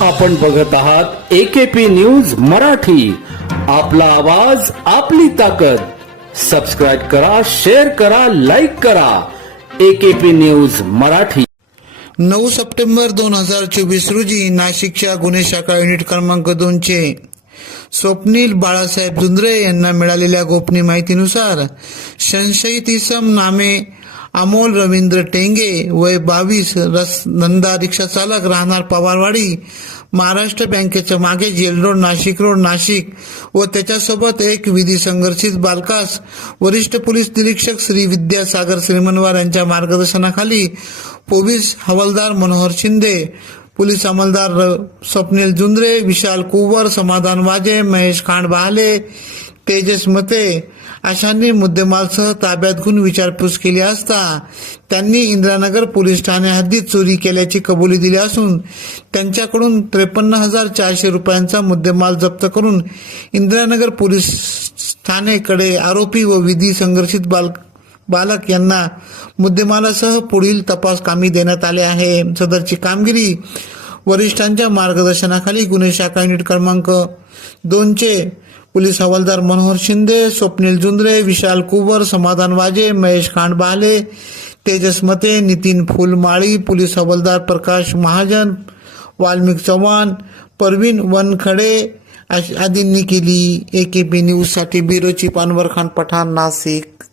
आपण बघत आहात एकेपी न्यूज मराठी. आपला आवाज आपली ताकद. सबस्क्राईब करा शेअर करा लाईक करा. AKP news Marathi. नऊ सप्टेंबर दोन हजार चोवीस रोजी नाशिकच्या गुन्हे शाखा युनिट क्रमांक दोनचे स्वप्नील बाळासाहेब धुंद्रे यांना मिळालेल्या गोपनीय माहितीनुसार संशयित इसम नामे अमोल रवींद्र टेंगे वय बावीस रस नंदा रिक्षा चालक राहणार पवारवाडी महाराष्ट्र बँकेच्या मागे jail road Nashik road Nashik. व त्याच्यासोबत एक विधी संघर्षित बालकास वरिष्ठ पोलीस निरीक्षक श्री विद्यासागर श्रीमनवार यांच्या मार्गदर्शनाखाली पोलीस हवालदार मनोहर शिंदे पोलीस अंमलदार र- स्वप्नील जुंद्रे विशाल कुवर समाधान वाजे महेश खांड बहाले तेजस मते अशांनी मुद्देमालसह ताब्यात घेऊन विचारपूस केली असता त्यांनी इंदिरानगर पोलीस ठाणे हद्दीत चोरी केल्याची कबुली दिली असून त्यांच्याकडून त्रेपन्न हजार चारशे रुपयांचा मुद्देमाल जप्त करून इंदिरानगर पोलीस ठाणेकडे आरोपी व विधी संघर्षित बाल बालक यांना मुद्देमालासह पुढील तपास कामी देण्यात आले आहे. सदरची कामगिरी वरिष्ठांच्या मार्गदर्शनाखाली गुन्हे शाखा युनिट क्रमांक दोनचे पोलीस हवालदार मनोहर शिंदे स्वप्नील जुंद्रे विशाल कुवर समाधान वाजे महेश खांडबाले तेजस मते नितीन फुलमाळी पोलीस हवालदार प्रकाश महाजन वाल्मिक चव्हाण परवीन वनखडे आश- आदींनी केली ए के पी न्यूजसाठी बिरोची पानवर खान पठाण नाशिक.